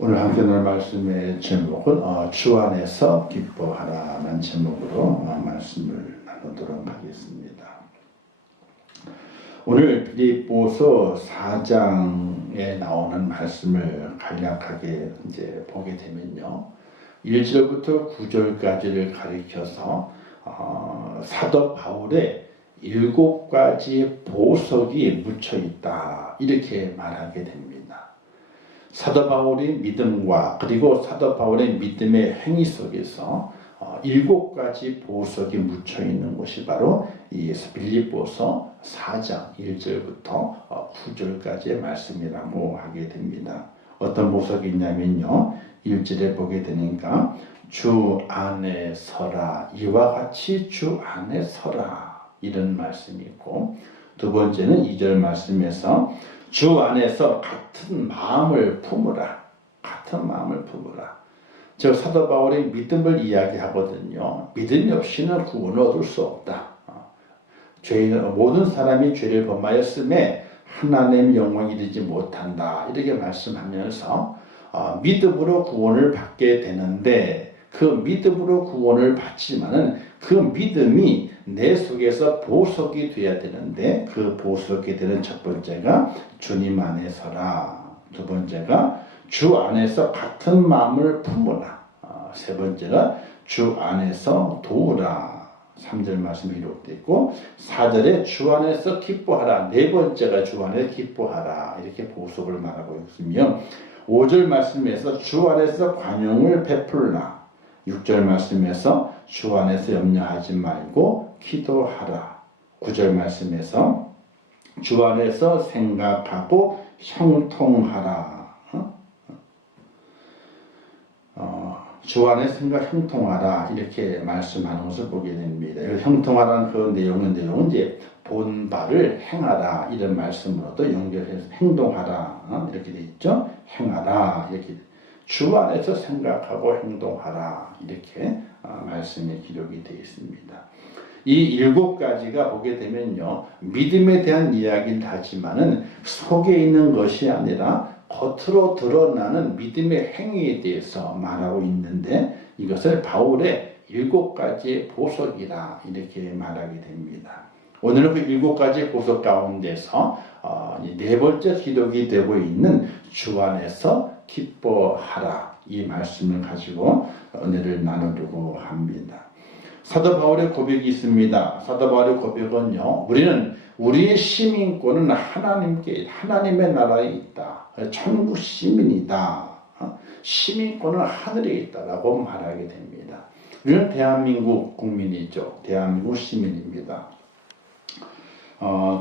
오늘 함께 나눌 말씀의 제목은 주 안에서 기뻐하라는 제목으로 말씀을 나누도록 하겠습니다. 오늘 빌립보서 4장에 나오는 말씀을 간략하게 이제 보게 되면요, 1절부터 9절까지를 가리켜서 사도 바울의 7가지 보석이 묻혀 있다, 이렇게 말하게 됩니다. 사도 바울의 믿음과 그리고 사도 바울의 믿음의 행위 속에서 7가지 보석이 묻혀 있는 것이 바로 이 빌립보서 4장 1절부터 9절까지의 말씀이라고 하게 됩니다. 어떤 보석이 있냐면요, 1절에 보게 되니까 주 안에 서라, 이와 같이 주 안에 서라, 이런 말씀이 있고, 두 번째는 2절 말씀에서 주 안에서 같은 마음을 품으라, 같은 마음을 품으라. 저 사도 바울의 믿음을 이야기하거든요. 믿음이 없이는 구원을 얻을 수 없다. 모든 사람이 죄를 범하였음에 하나님 영광에 이르지 못한다, 이렇게 말씀하면서 믿음으로 구원을 받게 되는데, 그 믿음으로 구원을 받지만은 그 믿음이 내 속에서 보석이 되어야 되는데, 그 보석이 되는 첫 번째가 주님 안에 서라, 두 번째가 주 안에서 같은 마음을 품으라, 세 번째가 주 안에서 도우라, 3절 말씀이 기록되어 있고, 4절에 주 안에서 기뻐하라, 네 번째가 주 안에 기뻐하라, 이렇게 보석을 말하고 있으며, 5절 말씀에서 주 안에서 관용을 베풀라, 6절 말씀에서 주 안에서 염려하지 말고 기도하라, 9절 말씀에서 주 안에서 생각하고 형통하라, 주 안에 생각 형통하라, 이렇게 말씀하는 것을 보게 됩니다. 형통하라는 그 내용은 이제 본바를 행하라, 이런 말씀으로도 연결해서 행동하라, 이렇게 되어 있죠. 행하라, 이렇게 주 안에서 생각하고 행동하라, 이렇게 말씀이 기록이 되어 있습니다. 이 7가지가 보게 되면요, 믿음에 대한 이야기를 하지만은 속에 있는 것이 아니라 겉으로 드러나는 믿음의 행위에 대해서 말하고 있는데, 이것을 바울의 7가지의 보석이라, 이렇게 말하게 됩니다. 오늘은 그 7가지 보석 가운데서 네 번째 기록이 되고 있는 주 안에서 기뻐하라, 이 말씀을 가지고 은혜를 나누려고 합니다. 사도 바울의 고백이 있습니다. 사도 바울의 고백은요, 우리는 우리의 시민권은 하나님의 나라에 있다, 천국 시민이다, 시민권은 하늘에 있다라고 말하게 됩니다. 우리는 대한민국 국민이죠. 대한민국 시민입니다.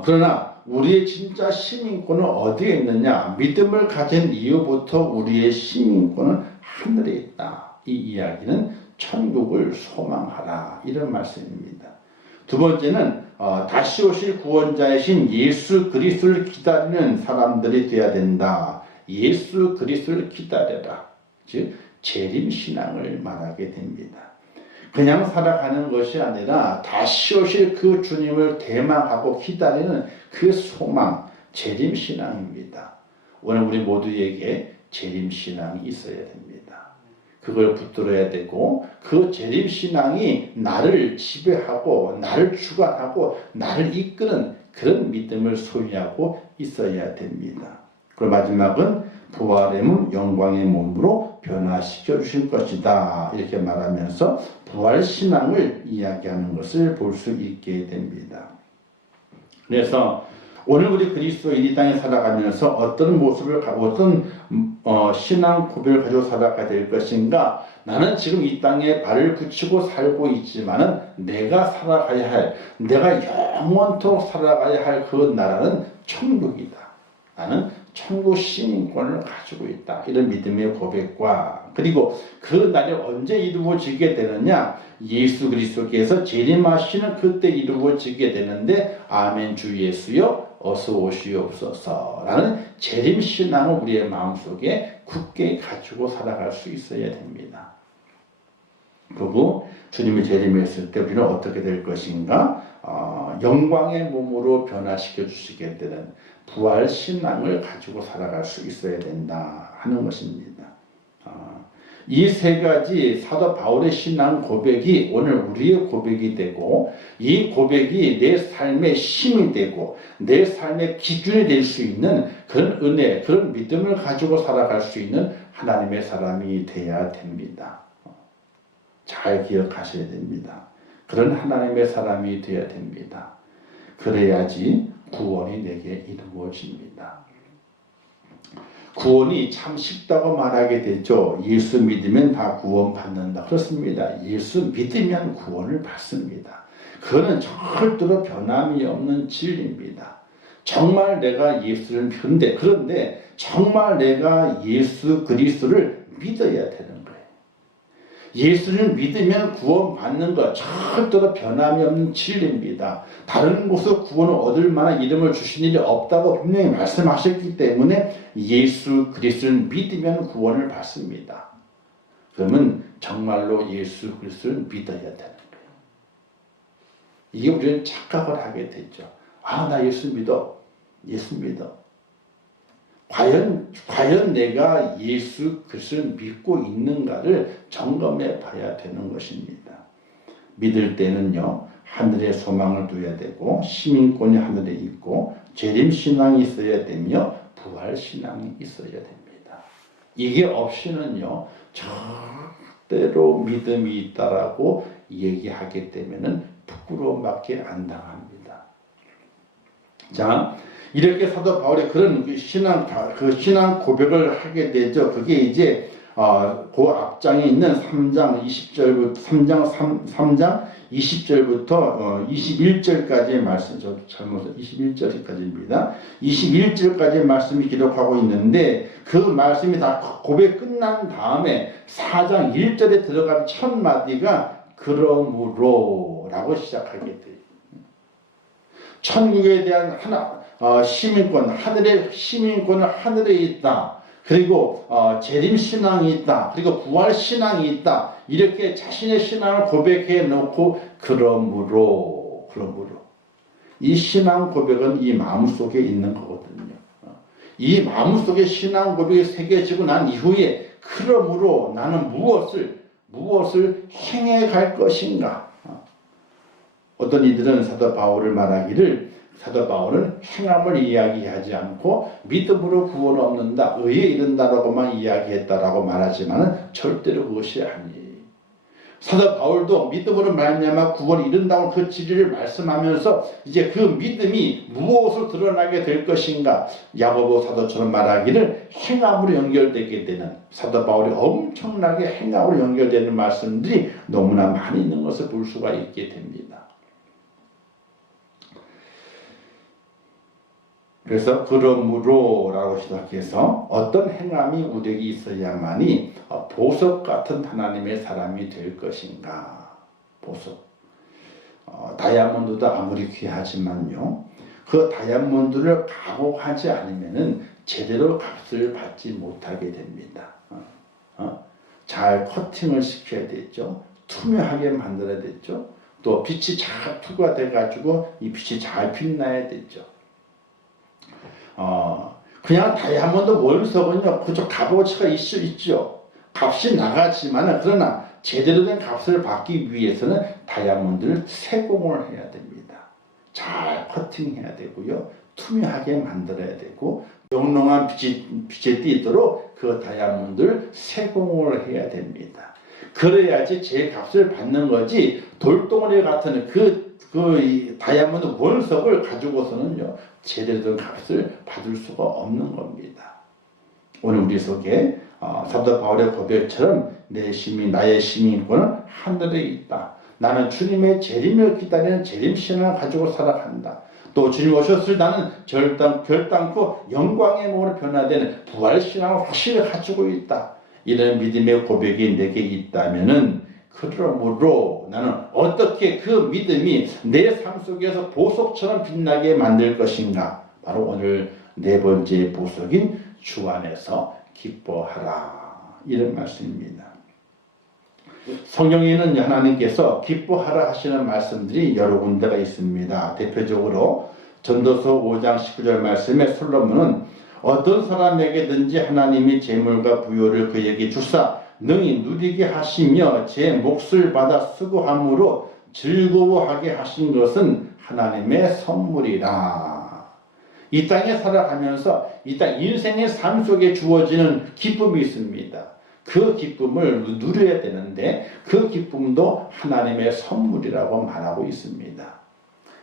그러나 우리의 진짜 시민권은 어디에 있느냐? 믿음을 가진 이후부터 우리의 시민권은 하늘에 있다. 이 이야기는 천국을 소망하라, 이런 말씀입니다. 두 번째는 다시 오실 구원자이신 예수 그리스도를 기다리는 사람들이 되어야 된다. 예수 그리스도를 기다려라, 즉 재림신앙을 말하게 됩니다. 그냥 살아가는 것이 아니라 다시 오실 그 주님을 대망하고 기다리는 그 소망, 재림신앙입니다. 오늘 우리 모두에게 재림신앙이 있어야 됩니다. 그걸 붙들어야 되고, 그 재림신앙이 나를 지배하고 나를 주관하고 나를 이끄는 그런 믿음을 소유하고 있어야 됩니다. 그리고 마지막은 부활의 몸 영광의 몸으로 변화시켜 주실 것이다, 이렇게 말하면서 부활신앙을 이야기하는 것을 볼 수 있게 됩니다. 그래서 오늘 우리 그리스도인이 이 땅에 살아가면서 어떤 모습을, 어떤 신앙 고백을 가지고 살아가야 될 것인가? 나는 지금 이 땅에 발을 붙이고 살고 있지만은 내가 살아가야 할, 내가 영원토록 살아가야 할 그 나라는 천국이다. 나는 천국 시민권을 가지고 있다, 이런 믿음의 고백과, 그리고 그 날이 언제 이루어지게 되느냐? 예수 그리스도께서 재림하시는 그때 이루어지게 되는데, 아멘 주 예수여 어서 오시옵소서 라는 재림신앙을 우리의 마음속에 굳게 가지고 살아갈 수 있어야 됩니다. 그리고 주님이 재림했을 때 우리는 어떻게 될 것인가? 영광의 몸으로 변화시켜 주시게 되는 부활신앙을 가지고 살아갈 수 있어야 된다 하는 것입니다. 이 세 가지 사도 바울의 신앙 고백이 오늘 우리의 고백이 되고, 이 고백이 내 삶의 힘이 되고 내 삶의 기준이 될 수 있는 그런 은혜, 그런 믿음을 가지고 살아갈 수 있는 하나님의 사람이 되어야 됩니다. 잘 기억하셔야 됩니다. 그런 하나님의 사람이 되어야 됩니다. 그래야지 구원이 내게 이루어집니다. 구원이 참 쉽다고 말하게 되죠. 예수 믿으면 다 구원받는다. 그렇습니다. 예수 믿으면 구원을 받습니다. 그거는 절대로 변함이 없는 진리입니다. 정말 내가 예수를 그런데 정말 내가 예수 그리스도를 믿어야 되는 거예요. 예수를 믿으면 구원받는 것 절대로 변함이 없는 진리입니다. 다른 곳에서 구원을 얻을 만한 이름을 주신 일이 없다고 분명히 말씀하셨기 때문에 예수 그리스도를 믿으면 구원을 받습니다. 그러면 정말로 예수 그리스도를 믿어야 되는 거예요. 이게 우리는 착각을 하게 되죠. 아, 나 예수 믿어. 예수 믿어. 과연 내가 예수 그리스도를 믿고 있는가를 점검해 봐야 되는 것입니다. 믿을 때는요, 하늘에 소망을 둬야 되고, 시민권이 하늘에 있고, 재림신앙이 있어야 되며, 부활신앙이 있어야 됩니다. 이게 없이는요, 절대로 믿음이 있다라고 얘기하게 되면은 부끄러움밖에 안 당합니다. 자, 이렇게 사도 바울이 그런 신앙 고백을 하게 되죠. 그게 이제 그 앞장에 있는 3장 20절부터 21절까지의 말씀, 저 잘못해서 21절까지입니다. 21절까지의 말씀이 기록하고 있는데 그 말씀이 다 고백 끝난 다음에 4장 1절에 들어간 첫 마디가 그러므로 라고 시작하게 돼요. 천국에 대한 시민권, 하늘의 시민권은 하늘에 있다. 그리고 재림신앙이 있다. 그리고 부활신앙이 있다. 이렇게 자신의 신앙을 고백해 놓고 그러므로 이 신앙 고백은 이 마음속에 있는 거거든요. 이 마음속에 신앙 고백이 새겨지고 난 이후에 그러므로 나는 무엇을 행해 갈 것인가. 어떤 이들은 사도 바울을 말하기를 사도 바울은 행함을 이야기하지 않고 믿음으로 구원을 얻는다, 의에 이른다라고만 이야기했다라고 말하지만 절대로 그것이 아니에요. 사도 바울도 믿음으로 말미암아 구원을 이룬다고 그 진리를 말씀하면서 이제 그 믿음이 무엇으로 드러나게 될 것인가, 야고보 사도처럼 말하기를 행함으로 연결되게 되는, 사도 바울이 엄청나게 행함으로 연결되는 말씀들이 너무나 많이 있는 것을 볼 수가 있게 됩니다. 그래서 그러므로 라고 시작해서 어떤 행함이 우리에게 있어야만이 보석 같은 하나님의 사람이 될 것인가. 보석. 다이아몬드도 아무리 귀하지만요, 그 다이아몬드를 가공하지 않으면은 제대로 값을 받지 못하게 됩니다. 잘 커팅을 시켜야 되죠. 투명하게 만들어야 되죠. 또 빛이 잘 투과돼 가지고 이 빛이 잘 빛나야 되죠. 그냥 다이아몬드 원석은요, 그저 값어치가 있죠. 값이 나가지만, 그러나 제대로 된 값을 받기 위해서는 다이아몬드를 세공을 해야 됩니다. 잘 커팅해야 되고요, 투명하게 만들어야 되고, 영롱한 빛에 띄도록 그 다이아몬드를 세공을 해야 됩니다. 그래야지 제 값을 받는 거지, 돌덩어리 같은 그 다이아몬드 원석을 가지고서는요, 제대로 된 값을 받을 수가 없는 겁니다. 오늘 우리 속에 사도 바울의 고백처럼 나의 시민권은 하늘에 있다. 나는 주님의 재림을 기다리는 재림신앙을 가지고 살아간다. 또 주님 오셨을 나는 결단코 영광의 몸으로 변화되는 부활신앙을 확실히 가지고 있다. 이런 믿음의 고백이 내게 있다면은, 그러므로 나는 어떻게 그 믿음이 내 삶 속에서 보석처럼 빛나게 만들 것인가. 바로 오늘 네 번째 보석인 주 안에서 기뻐하라, 이런 말씀입니다. 성경에는 하나님께서 기뻐하라 하시는 말씀들이 여러 군데가 있습니다. 대표적으로 전도서 5장 19절 말씀에 솔로몬은 어떤 사람에게든지 하나님이 재물과 부요를 그에게 주사 능히 누리게 하시며 제 몫을 받아 수고함으로 즐거워하게 하신 것은 하나님의 선물이라. 이 땅에 살아가면서 이 땅 인생의 삶 속에 주어지는 기쁨이 있습니다. 그 기쁨을 누려야 되는데 그 기쁨도 하나님의 선물이라고 말하고 있습니다.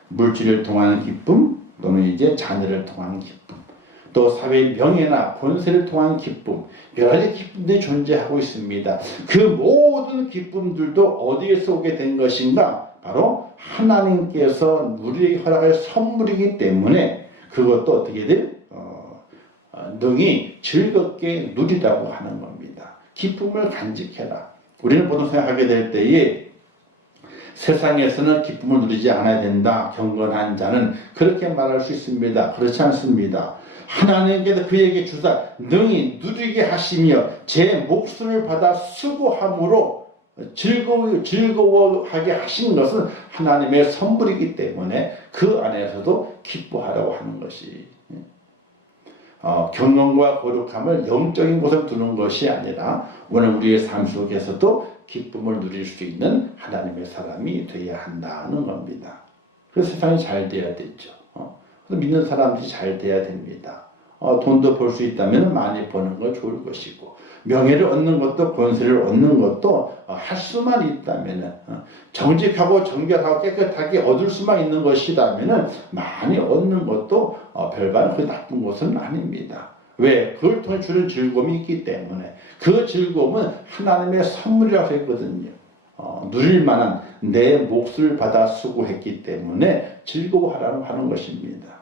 물질을 통한 기쁨 또는 이제 자녀를 통한 기쁨, 또 사회의 명예나 권세를 통한 기쁨, 여러 가지 기쁨들이 존재하고 있습니다. 그 모든 기쁨들도 어디에서 오게 된 것인가? 바로 하나님께서 우리에게 허락할 선물이기 때문에 그것도 어떻게든 능히 즐겁게 누리라고 하는 겁니다. 기쁨을 간직해라. 우리는 보통 생각하게 될 때에 세상에서는 기쁨을 누리지 않아야 된다. 경건한 자는 그렇게 말할 수 있습니다. 그렇지 않습니다. 하나님께서 그에게 주사 능히 누리게 하시며 제 몫을 받아 수고함으로 즐거워하게 하신 것은 하나님의 선물이기 때문에 그 안에서도 기뻐하라고 하는 것이 경건과 거룩함을 영적인 곳에 두는 것이 아니라 오늘 우리의 삶 속에서도 기쁨을 누릴 수 있는 하나님의 사람이 되어야 한다는 겁니다. 그래서 세상이 잘 돼야 되죠. 믿는 사람들이 잘 돼야 됩니다. 돈도 벌 수 있다면 많이 버는 건 좋을 것이고 명예를 얻는 것도 권세를 얻는 것도 할 수만 있다면 정직하고 정결하고 깨끗하게 얻을 수만 있는 것이라면 많이 얻는 것도 별반 그 나쁜 것은 아닙니다. 왜? 그걸 통해 주는 즐거움이 있기 때문에 그 즐거움은 하나님의 선물이라고 했거든요. 누릴 만한 내 몫을 받아 수고했기 때문에 즐거워하라고 하는 것입니다.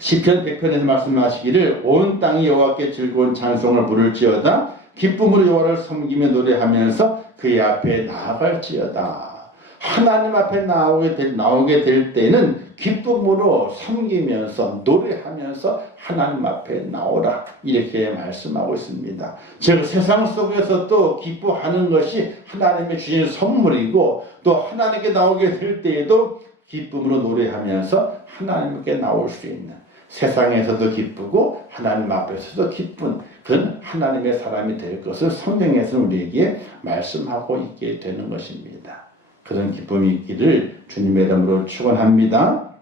시편 100편에서 말씀하시기를 온 땅이 여호와께 즐거운 찬송을 부를지어다 기쁨으로 여호와를 섬기며 노래하면서 그의 앞에 나아갈지어다. 하나님 앞에 나오게 될 때는 기쁨으로 섬기면서 노래하면서 하나님 앞에 나오라 이렇게 말씀하고 있습니다. 즉 세상 속에서도 기뻐하는 것이 하나님의 주신 선물이고 또 하나님께 나오게 될 때에도 기쁨으로 노래하면서 하나님께 나올 수 있는 세상에서도 기쁘고 하나님 앞에서도 기쁜 그런 하나님의 사람이 될 것을 성경에서는 우리에게 말씀하고 있게 되는 것입니다. 그런 기쁨이 있기를 주님의 이름으로 축원합니다.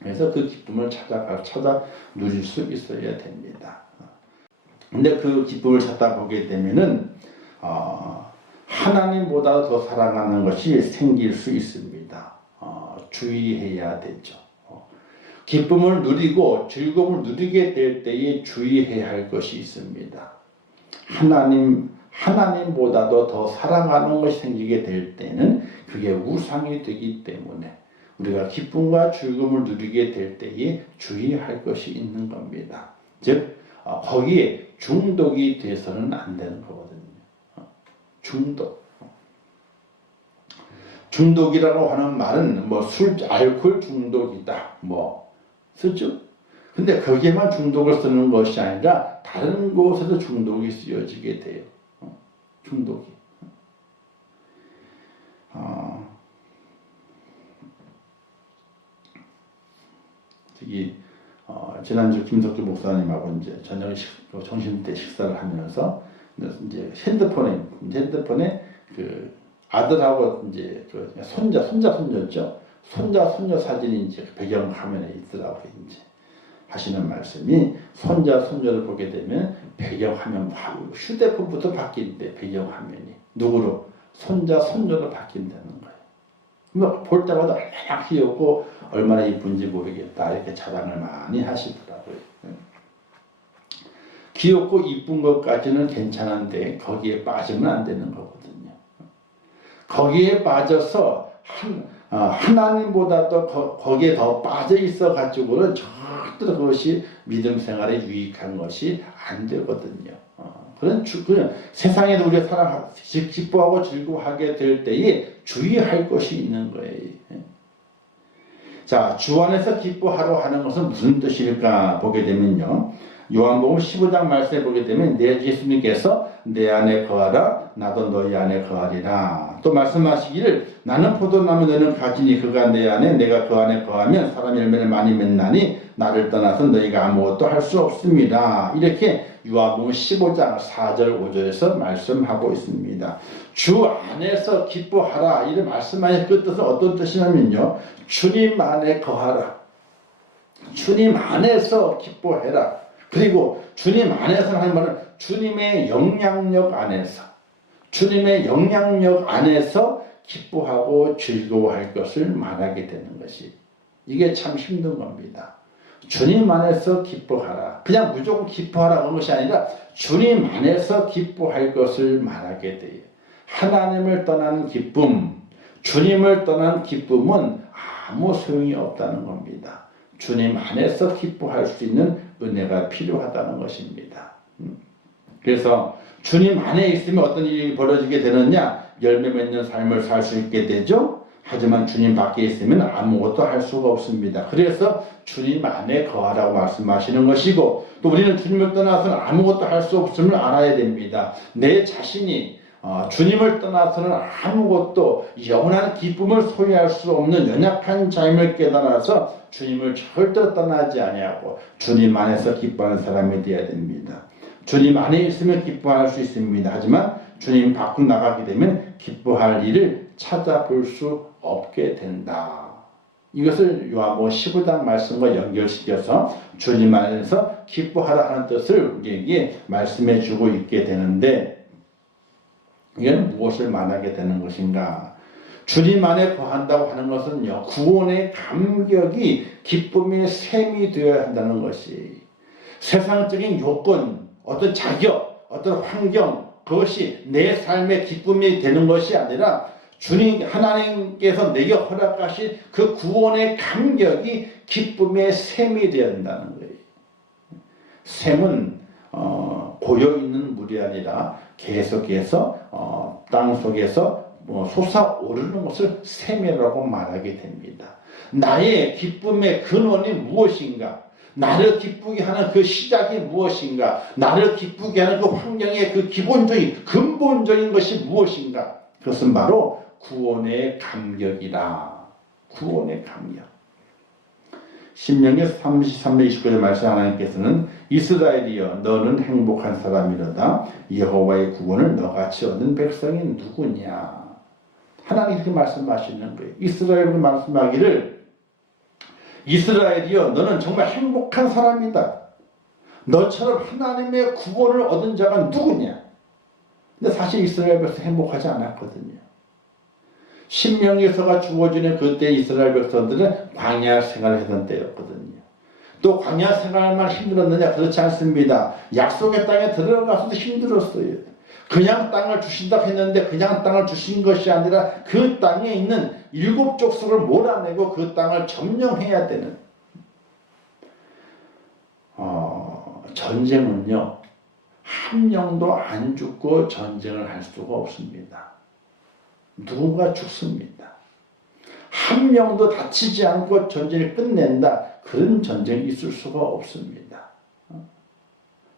그래서 그 기쁨을 찾아 누릴 수 있어야 됩니다. 근데 그 기쁨을 찾다 보게 되면은 하나님보다 더 사랑하는 것이 생길 수 있습니다. 주의해야 되죠. 기쁨을 누리고 즐거움을 누리게 될 때에 주의해야 할 것이 있습니다. 하나님보다도 더 사랑하는 것이 생기게 될 때는 그게 우상이 되기 때문에 우리가 기쁨과 즐거움을 누리게 될 때에 주의할 것이 있는 겁니다. 즉 거기에 중독이 돼서는 안 되는 거거든요. 중독이라고 하는 말은 알코올 중독이다 쓰죠. 근데 거기에만 중독을 쓰는 것이 아니라 다른 곳에도 중독이 쓰여지게 돼요. 중독이. 지난주 김석주 목사님하고 이제 저녁 점심 때 식사를 하면서 이제 핸드폰에 그 아들하고 이제 그 손자였죠. 손녀 사진이 이제 배경 화면에 있더라고요. 이제 하시는 말씀이 손녀를 보게 되면 배경 화면 휴대폰부터 바뀌는데 배경 화면이 누구로 손녀로 바뀐다는 거예요. 볼 때마다 얼마나 귀엽고 얼마나 이쁜지 모르겠다 이렇게 자랑을 많이 하시더라고요. 귀엽고 이쁜 것까지는 괜찮은데 거기에 빠지면 안 되는 거거든요. 거기에 빠져서 하나님보다도 거기에 더 빠져 있어 가지고는 절대로 그것이 믿음 생활에 유익한 것이 안 되거든요. 그런 세상에도 우리가 기뻐하고 즐거워하게 될 때에 주의할 것이 있는 거예요. 자, 주 안에서 기뻐하러 하는 것은 무슨 뜻일까 보게 되면요. 요한복음 15장 말씀에 보게 되면 예수님께서 내 안에 거하라 나도 너희 안에 거하리라. 또 말씀하시기를 나는 포도나무 너는 가지니 그가 내 안에 내가 그 안에 거하면 사람 열매를 많이 맺나니 나를 떠나서 너희가 아무것도 할 수 없습니다. 이렇게 요한복음 15장 4절 5절에서 말씀하고 있습니다. 주 안에서 기뻐하라 이런 말씀하신 그 뜻은 어떤 뜻이냐면요, 주님 안에 거하라, 주님 안에서 기뻐해라. 그리고 주님 안에서 하는 말은 주님의 영향력 안에서, 주님의 영향력 안에서 기뻐하고 즐거워할 것을 말하게 되는 것이, 이게 참 힘든 겁니다. 주님 안에서 기뻐하라. 그냥 무조건 기뻐하라 그런 것이 아니라 주님 안에서 기뻐할 것을 말하게 돼요. 하나님을 떠난 기쁨, 주님을 떠난 기쁨은 아무 소용이 없다는 겁니다. 주님 안에서 기뻐할 수 있는 은혜가 필요하다는 것입니다. 그래서 주님 안에 있으면 어떤 일이 벌어지게 되느냐? 열매 맺는 삶을 살 수 있게 되죠. 하지만 주님 밖에 있으면 아무것도 할 수가 없습니다. 그래서 주님 안에 거하라고 말씀하시는 것이고, 또 우리는 주님을 떠나서는 아무것도 할 수 없음을 알아야 됩니다. 내 자신이 주님을 떠나서는 아무것도 영원한 기쁨을 소유할 수 없는 연약한 자임을 깨달아서 주님을 절대로 떠나지 아니하고 주님 안에서 기뻐하는 사람이 되어야 됩니다. 주님 안에 있으면 기뻐할 수 있습니다. 하지만 주님 밖으로 나가게 되면 기뻐할 일을 찾아볼 수 없게 된다. 이것을 요한복음 15장 말씀과 연결시켜서 주님 안에서 기뻐하라 하는 뜻을 우리에게 말씀해 주고 있게 되는데, 이건 무엇을 말하게 되는 것인가? 주님 안에 거한다고 하는 것은요, 구원의 감격이 기쁨의 셈이 되어야 한다는 것이, 세상적인 요건, 어떤 자격, 어떤 환경, 그것이 내 삶의 기쁨이 되는 것이 아니라 주님 하나님께서 내게 허락하신 그 구원의 감격이 기쁨의 셈이 되어야 한다는 거예요. 셈은 고여있는 물이 아니라 계속해서 땅 속에서 솟아오르는 것을 셈이라고 말하게 됩니다. 나의 기쁨의 근원이 무엇인가? 나를 기쁘게 하는 그 시작이 무엇인가? 나를 기쁘게 하는 그 환경의 그 기본적인 근본적인 것이 무엇인가? 그것은 바로 구원의 감격이다. 구원의 감격. 신명기 33장 29절 말씀, 하나님께서는 이스라엘이여 너는 행복한 사람이로다. 여호와의 구원을 너같이 얻은 백성이 누구냐? 하나님 이렇게 말씀하시는 거예요. 이스라엘로 말씀하기를, 이스라엘이여 너는 정말 행복한 사람이다. 너처럼 하나님의 구원을 얻은 자가 누구냐? 근데 사실 이스라엘 백성 행복하지 않았거든요. 신명기서가 주어지는 그때 이스라엘 백성들은 광야 생활을 하던 때였거든요. 또 광야 생활만 힘들었느냐? 그렇지 않습니다. 약속의 땅에 들어가서도 힘들었어요. 그냥 땅을 주신다고 했는데 그냥 땅을 주신 것이 아니라 그 땅에 있는 7 족속을 몰아내고 그 땅을 점령해야 되는, 전쟁은요, 한 명도 안 죽고 전쟁을 할 수가 없습니다. 누군가 죽습니다. 한 명도 다치지 않고 전쟁을 끝낸다, 그런 전쟁이 있을 수가 없습니다.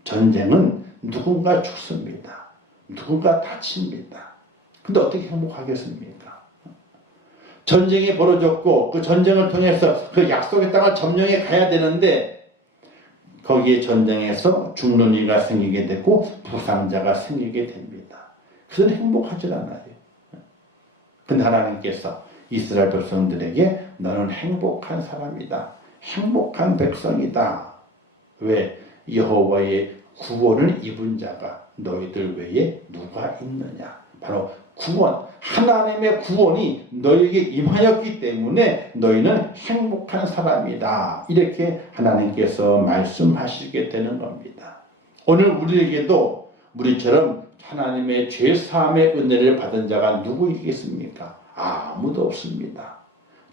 전쟁은 누군가 죽습니다. 누군가 다칩니다. 근데 어떻게 행복하겠습니까? 전쟁이 벌어졌고 그 전쟁을 통해서 그 약속의 땅을 점령해 가야 되는데, 거기에 전쟁에서 죽는 이가 생기게 되고 부상자가 생기게 됩니다. 그것은 행복하지 않아요. 근데 하나님께서 이스라엘 백성들에게 너는 행복한 사람이다. 행복한 백성이다. 왜? 여호와의 구원을 입은 자가 너희들 외에 누가 있느냐? 바로 구원, 하나님의 구원이 너에게 임하였기 때문에 너희는 행복한 사람이다. 이렇게 하나님께서 말씀하시게 되는 겁니다. 오늘 우리에게도 우리처럼 하나님의 죄사함의 은혜를 받은 자가 누구이겠습니까? 아무도 없습니다.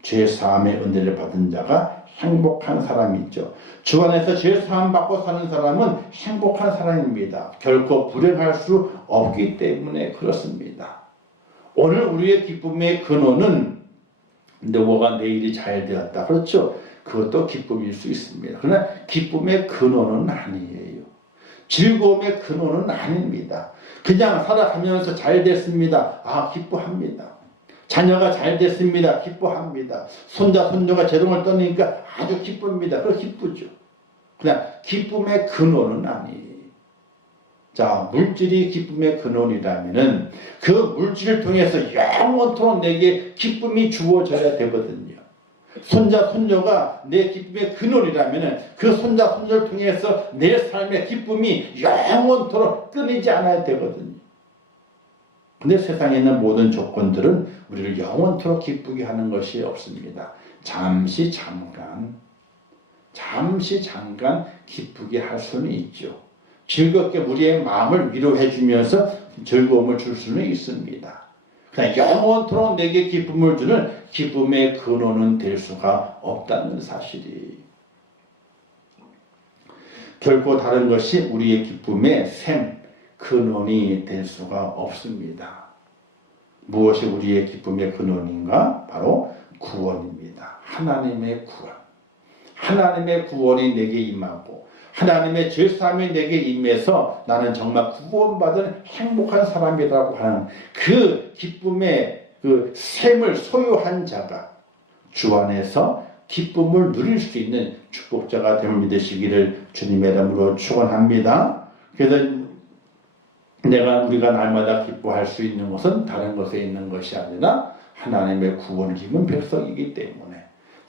죄사함의 은혜를 받은 자가 행복한 사람이죠. 주 안에서 죄사함 받고 사는 사람은 행복한 사람입니다. 결코 불행할 수 없기 때문에 그렇습니다. 오늘 우리의 기쁨의 근원은 너와 내일이 잘 되었다. 그렇죠? 그것도 기쁨일 수 있습니다. 그러나 기쁨의 근원은 아니에요. 즐거움의 근원은 아닙니다. 그냥 살아가면서 잘 됐습니다. 기뻐합니다. 자녀가 잘 됐습니다. 기뻐합니다. 손자, 손녀가 재롱을 떠니까 아주 기쁩니다. 그럼 기쁘죠. 그냥 기쁨의 근원은 아니에요. 자, 물질이 기쁨의 근원이라면은 그 물질을 통해서 영원토록 내게 기쁨이 주어져야 되거든요. 손자, 손녀가 내 기쁨의 근원이라면은 그 손자, 손녀를 통해서 내 삶의 기쁨이 영원토록 끊이지 않아야 되거든요. 근데 세상에 있는 모든 조건들은 우리를 영원토록 기쁘게 하는 것이 없습니다. 잠시 잠깐 기쁘게 할 수는 있죠. 즐겁게 우리의 마음을 위로해 주면서 즐거움을 줄 수는 있습니다. 그냥 영원토록 내게 기쁨을 주는 기쁨의 근원은 될 수가 없다는 사실이. 결코 다른 것이 우리의 기쁨의 샘, 근원이 될 수가 없습니다. 무엇이 우리의 기쁨의 근원인가? 바로 구원입니다. 하나님의 구원. 하나님의 구원이 내게 임하고 하나님의 죄사함이 내게 임해서 나는 정말 구원받은 행복한 사람이라고 하는 그 기쁨의 그 샘을 소유한 자가 주 안에서 기쁨을 누릴 수 있는 축복자가 됨을 믿으시기를 주님의 이름으로 축원합니다. 그래서 우리가 날마다 기뻐할 수 있는 것은 다른 것에 있는 것이 아니라 하나님의 구원을 입은 백성이기 때문에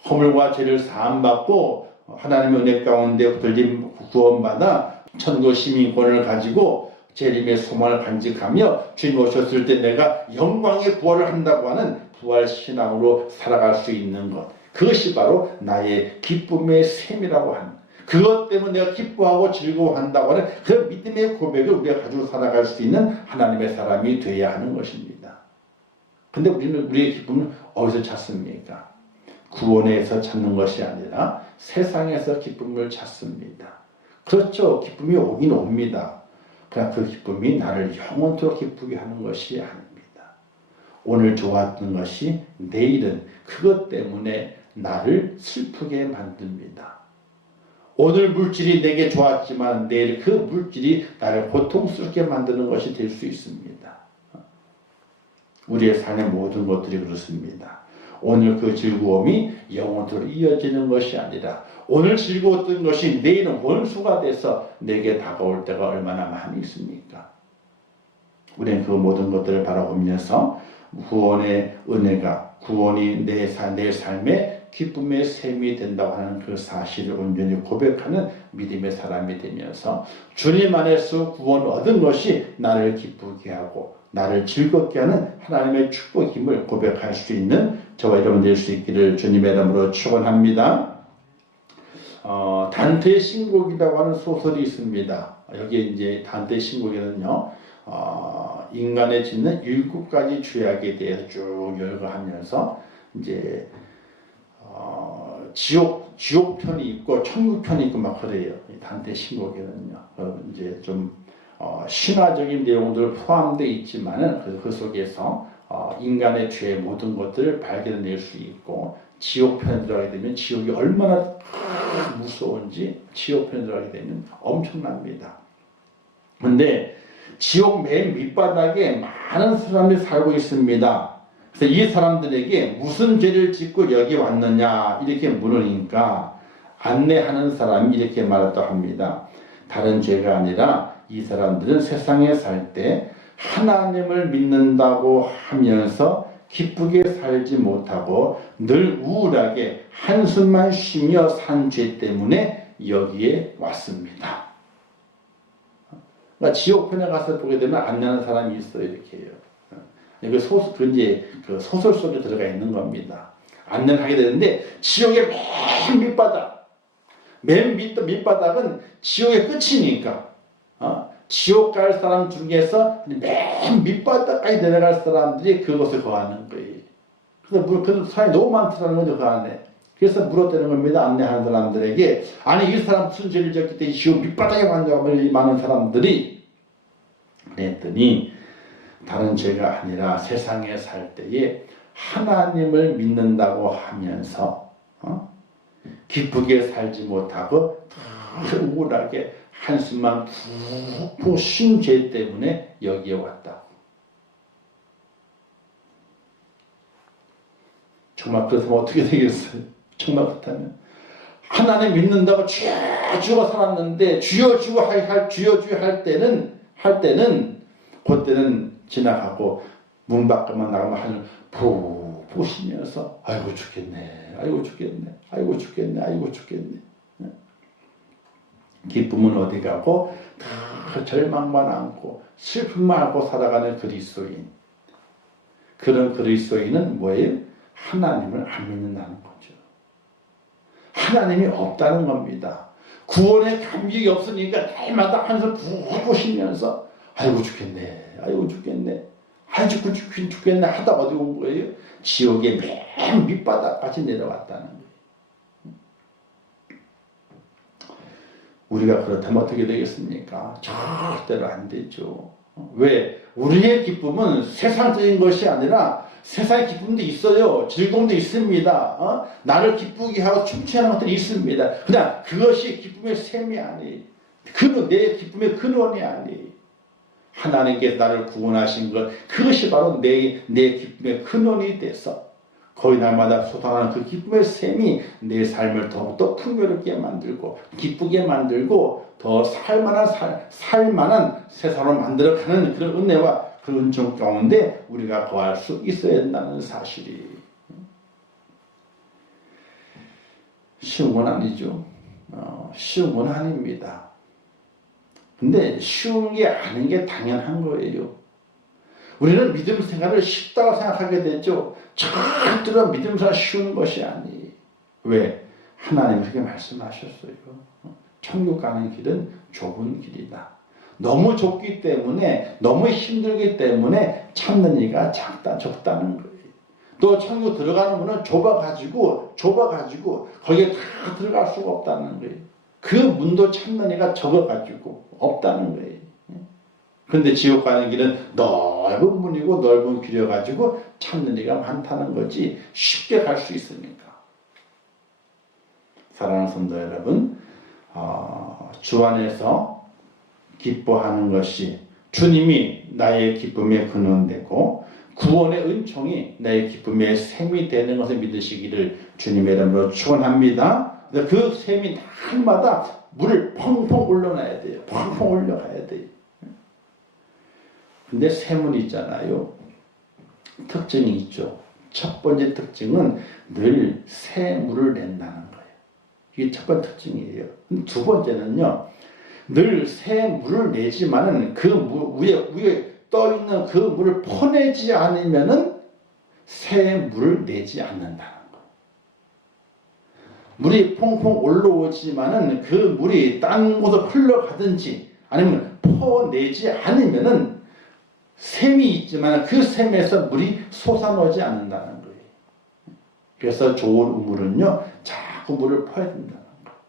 허물과 죄를 사함받고 하나님의 은혜 가운데 붙들림 구원받아 천국 시민권을 가지고 재림의 소망을 간직하며 주님 오셨을 때 내가 영광의 부활을 한다고 하는 부활신앙으로 살아갈 수 있는 것, 그것이 바로 나의 기쁨의 샘이라고 하는, 그것 때문에 내가 기뻐하고 즐거워한다고 하는 그 믿음의 고백을 우리가 가지고 살아갈 수 있는 하나님의 사람이 되어야 하는 것입니다. 근데 우리는 우리의 기쁨을 어디서 찾습니까? 구원에서 찾는 것이 아니라 세상에서 기쁨을 찾습니다. 그렇죠. 기쁨이 오긴 옵니다. 그러나 그 기쁨이 나를 영원토록 기쁘게 하는 것이 아닙니다. 오늘 좋았던 것이 내일은 그것 때문에 나를 슬프게 만듭니다. 오늘 물질이 내게 좋았지만 내일 그 물질이 나를 고통스럽게 만드는 것이 될 수 있습니다. 우리의 삶의 모든 것들이 그렇습니다. 오늘 그 즐거움이 영원토록 이어지는 것이 아니라 오늘 즐거웠던 것이 내일은 원수가 돼서 내게 다가올 때가 얼마나 많이 있습니까? 우리는 그 모든 것들을 바라보면서 구원의 은혜가 구원이 내 삶의 기쁨의 샘이 된다고 하는 그 사실을 온전히 고백하는 믿음의 사람이 되면서 주님 안에서 구원 얻은 것이 나를 기쁘게 하고 나를 즐겁게 하는 하나님의 축복임을 고백할 수 있는 저와 여러분 될 수 있기를 주님의 이름으로 축원합니다. 단테의 신곡이라고 하는 소설이 있습니다. 여기에 이제 단테의 신곡에는요, 인간의 짓는 7가지 죄악에 대해서 쭉 열거하면서 이제 지옥편이 있고 천국편이 있고 막 그래요. 단테 신곡에는요. 이제 좀 신화적인 내용들 포함되어 있지만은 그 속에서 인간의 죄의 모든 것들을 발견해낼 수 있고 지옥편에 들어가게 되면 지옥이 얼마나 무서운지 지옥편에 들어가게 되면 엄청납니다. 그런데 지옥 맨 밑바닥에 많은 사람들이 살고 있습니다. 그래서 이 사람들에게 무슨 죄를 짓고 여기 왔느냐 이렇게 물으니까 안내하는 사람이 이렇게 말했다고 합니다. 다른 죄가 아니라 이 사람들은 세상에 살 때 하나님을 믿는다고 하면서 기쁘게 살지 못하고 늘 우울하게 한숨만 쉬며 산 죄 때문에 여기에 왔습니다. 그러니까 지옥편에 가서 보게 되면 안내하는 사람이 있어요. 이렇게 해요. 그 소설 속에 들어가 있는 겁니다. 안내를 하게 되는데 지옥의 맨 밑바닥은 지옥의 끝이니까 지옥 갈 사람 중에서 맨 밑바닥까지 내려갈 사람들이 그것을 거하는 거예요. 그래서 그 사람이 너무 많더라는 거죠. 그 안에. 그래서 물었다는 겁니다. 안내하는 사람들에게. 아니 이 사람 무슨 죄를 졌기 때문에 지옥 밑바닥에 많은 사람들이 그랬더니 다른 죄가 아니라 세상에 살 때에 하나님을 믿는다고 하면서 기쁘게 살지 못하고 우울하게 한숨만 푹푹 쉰 죄 때문에 여기에 왔다. 정말 그렇다면 어떻게 되겠어요? 정말 그렇다면 하나님 믿는다고 주여 주여 살았는데 주여 주여 할 때는 할 때는 그때는 지나가고 문 밖에만 나가면 하늘 푹 부시면서 아이고 죽겠네, 아이고 죽겠네, 아이고 죽겠네, 아이고 죽겠네. 기쁨은 어디 가고 다 절망만 안고 슬픔만 안고 살아가는 그리스도인. 그런 그리스도인은 뭐예요? 하나님을 안 믿는다는 거죠. 하나님이 없다는 겁니다. 구원의 감격이 없으니까 날마다 한숨 푹 쉬면서 아이고 죽겠네, 아이고 죽겠네, 아이고 죽겠네 하다 어디 온 거예요? 지옥의 맨 밑바닥까지 내려왔다는 거예요. 우리가 그렇다면 어떻게 되겠습니까? 절대로 안 되죠. 왜? 우리의 기쁨은 세상적인 것이 아니라 세상의 기쁨도 있어요. 즐거움도 있습니다. 나를 기쁘게 하고 춤추게 하는 것들이 있습니다. 그냥 그것이 기쁨의 셈이 아니에요. 내 기쁨의 근원이 아니에요. 하나님께서 나를 구원하신 것, 그것이 바로 내 기쁨의 근원이 돼서 거의 날마다 솟아나는 그 기쁨의 셈이 내 삶을 더욱더 풍요롭게 만들고 기쁘게 만들고 더 살만한 세상으로 만들어가는 그런 은혜와 그 은총 가운데 우리가 거할 수 있어야 된다는 사실이 쉬운 건 아니죠. 쉬운 건 아닙니다. 근데 쉬운 게 아닌 게 당연한 거예요. 우리는 믿음 생활을 쉽다고 생각하게 되죠. 절대로 믿음 생활 쉬운 것이 아니에요. 왜? 하나님이 그렇게 말씀하셨어요. 천국 가는 길은 좁은 길이다. 너무 좁기 때문에 너무 힘들기 때문에 찾는 이가 적다는 거예요. 또 천국 들어가는 문은 좁아가지고 거기에 다 들어갈 수가 없다는 거예요. 그 문도 찾는 이가 적어가지고 없다는 거예요. 그런데 지옥 가는 길은 넓은 문이고 넓은 길이어가지고 찾는 이가 많다는 거지 쉽게 갈 수 있으니까. 사랑하는 성도 여러분, 주 안에서 기뻐하는 것이 주님이 나의 기쁨의 근원되고 구원의 은총이 나의 기쁨의 셈이 되는 것을 믿으시기를 주님의 이름으로 축원합니다. 그 셈이 날마다 물을 펑펑 올려놔야 돼요. 펑펑 올려가야 돼요. 근데 셈은 있잖아요. 특징이 있죠. 첫 번째 특징은 늘 새 물을 낸다는 거예요. 이게 첫 번째 특징이에요. 두 번째는요. 늘 새 물을 내지만은 그 위에 떠 있는 그 물을 퍼내지 않으면은 새 물을 내지 않는다는 거. 물이 퐁퐁 올라오지만은 그 물이 딴 곳으로 흘러가든지 아니면 퍼내지 않으면은 샘이 있지만 그 샘에서 물이 솟아나오지 않는다는 거예요. 그래서 좋은 우물은요, 자꾸 물을 퍼야 된다는 거예요.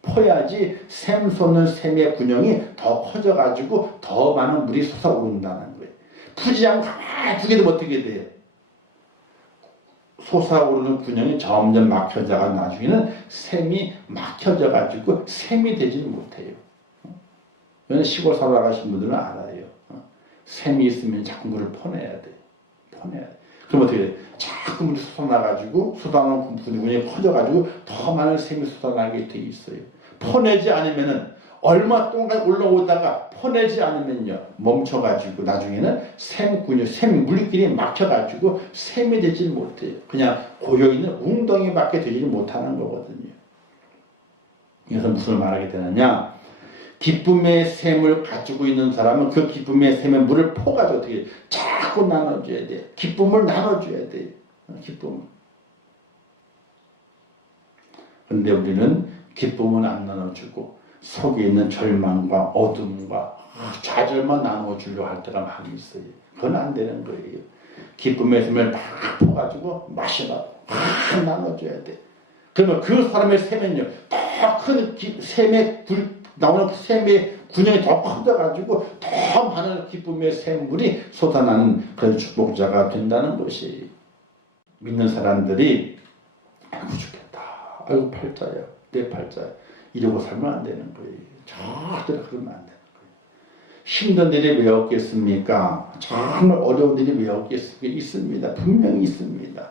퍼야지 샘 솟는 샘의 균형이 더 커져가지고 더 많은 물이 솟아오른다는 거예요. 푸지 않고 가만히 두게 되면 어떻게 돼요? 솟아오르는 균형이 점점 막혀져가 나중에는 샘이 막혀져가지고 샘이 되지는 못해요. 시골 살아가신 분들은 알아요. 샘이 있으면 자꾸 물을 퍼내야 돼. 그럼 어떻게 돼? 자꾸 물이 쏟아나가지고 쏟아나는 분이 커져가지고 더 많은 샘이 쏟아나게 돼 있어요. 퍼내지 않으면은 얼마 동안 올라오다가 퍼내지 않으면요 멈춰가지고 나중에는 샘 물끼리 막혀가지고 샘이 되지 못해요. 그냥 고여있는 웅덩이밖에 되지 못하는 거거든요. 이것은 무슨 말하게 되느냐? 기쁨의 샘을 가지고 있는 사람은 그 기쁨의 샘에 물을 퍼가지고 어떻게 자꾸 나눠줘야 돼. 기쁨을 나눠줘야 돼. 기쁨. 그런데 우리는 기쁨은 안 나눠주고 속에 있는 절망과 어둠과 좌절만 나눠주려고 할 때가 많이 있어요. 그건 안 되는 거예요. 기쁨의 샘을 다 퍼가지고 마시라고 다 나눠줘야 돼. 그러면 그 사람의 샘은요 더 큰 샘의 나오는 샘의 균형이 더 커져가지고 더 많은 기쁨의 샘물이 솟아나는 그런 축복자가 된다는 것이. 믿는 사람들이 아이고 죽겠다, 아이고 팔자야, 내 팔자야 이러고 살면 안 되는 거예요. 절대로 그러면 안 되는 거예요. 힘든 일이 왜 없겠습니까? 정말 어려운 일이 왜 없겠습니까? 있습니다. 분명히 있습니다.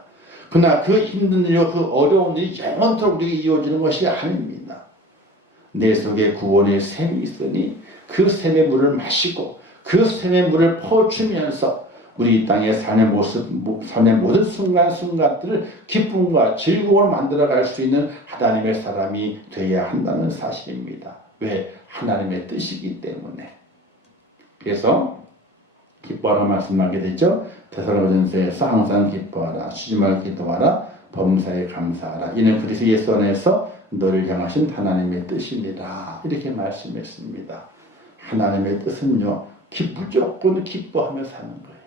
그러나 그 힘든 일과 그 어려운 일이 영원토록 우리에게 이어지는 것이 아닙니다. 내 속에 구원의 샘이 있으니 그 샘의 물을 마시고 그 샘의 물을 퍼주면서 우리 이 땅의 삶의 모습, 삶의 모든 순간순간들을 기쁨과 즐거움을 만들어갈 수 있는 하나님의 사람이 되어야 한다는 사실입니다. 왜? 하나님의 뜻이기 때문에. 그래서 기뻐하라 말씀하게 되죠. 데살로니가전서에서 항상 기뻐하라, 쉬지 말고 기도하라, 범사에 감사하라. 이는 그리스도 예수 안에서 너를 향하신 하나님의 뜻입니다. 이렇게 말씀했습니다. 하나님의 뜻은요, 무조건 기뻐하며 사는 거예요.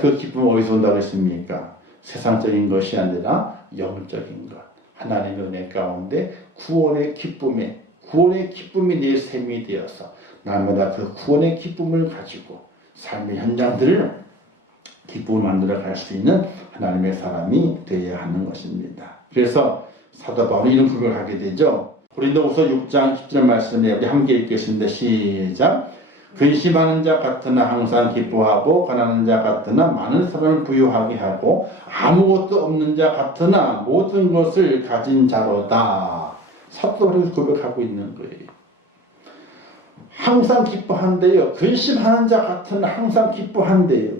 그 기쁨은 어디서 온다고 했습니까? 세상적인 것이 아니라 영적인 것. 하나님의 은혜 가운데 구원의 기쁨이 내 셈이 되어서 날마다 그 구원의 기쁨을 가지고 삶의 현장들을 기쁨을 만들어 갈 수 있는 하나님의 사람이 되어야 하는 것입니다. 그래서 사도 바울은 이런 고백을 하게 되죠. 고린도후서 6장 10절 말씀에 우리 함께 읽겠습니다. 시작. 근심하는 자 같으나 항상 기뻐하고 가난한 자 같으나 많은 사람을 부유하게 하고 아무것도 없는 자 같으나 모든 것을 가진 자로다. 사도 바울이 고백하고 있는 거예요. 항상 기뻐한대요. 근심하는 자 같으나 항상 기뻐한대요.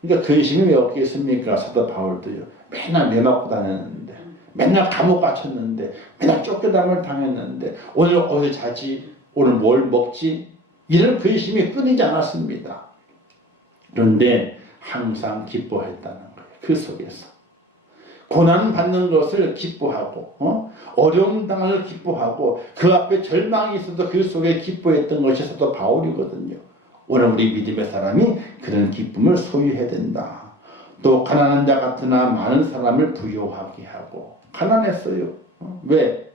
그러니까 근심이 왜 없겠습니까? 사도 바울도요. 맨날 매 맞고 다녔는데, 맨날 감옥 갇혔는데, 맨날 쫓겨남을 당했는데, 오늘 어디 자지? 오늘 뭘 먹지? 이런 근심이 끊이지 않았습니다. 그런데 항상 기뻐했다는 거예요. 그 속에서. 고난 받는 것을 기뻐하고, 어려움 당을 기뻐하고, 그 앞에 절망이 있어도 그 속에 기뻐했던 것이 사도 바울이거든요. 오늘 우리 믿음의 사람이 그런 기쁨을 소유해야 된다. 또 가난한 자 같으나 많은 사람을 부유하게 하고. 가난했어요. 왜?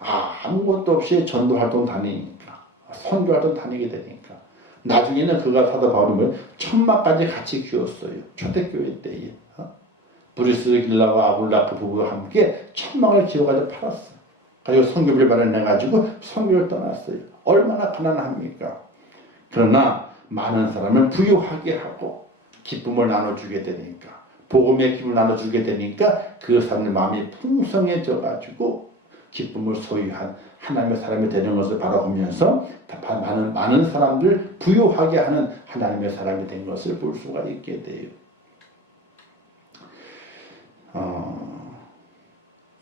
아무것도 없이 전도활동 다니니까. 선교활동 다니게 되니까. 나중에는 그가 사도 바울이 천막까지 같이 키웠어요. 초대교회 때에. 브리스길라와 아굴라 그 부부와 함께 천막을 지어가지고 팔았어요. 가지고 선교비를 마련해가지고 선교를 떠났어요. 얼마나 가난합니까? 그러나 많은 사람을 부유하게 하고 기쁨을 나눠주게 되니까, 복음의 기쁨을 나눠주게 되니까 그 사람의 마음이 풍성해져가지고 기쁨을 소유한 하나님의 사람이 되는 것을 바라보면서 많은 사람들 부유하게 하는 하나님의 사람이 된 것을 볼 수가 있게 돼요.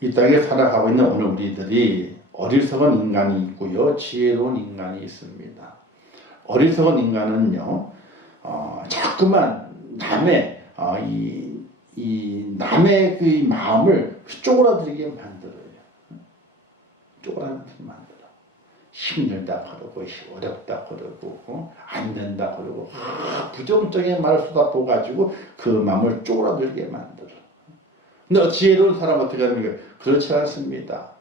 이 땅에 살아가고 있는 오늘 우리들이 어리석은 인간이 있고요, 지혜로운 인간이 있습니다. 어리석은 인간은요, 자꾸만 남의 남의 그 마음을 쪼그라들게 만들어요. 쪼그라들게 만들어. 힘들다 그러고, 어렵다 그러고, 안 된다 그러고, 부정적인 말을 쏟아부어가지고 그 마음을 쪼그라들게 만들어. 근데 지혜로운 사람은 어떻게 합니까? 그렇지 않습니다.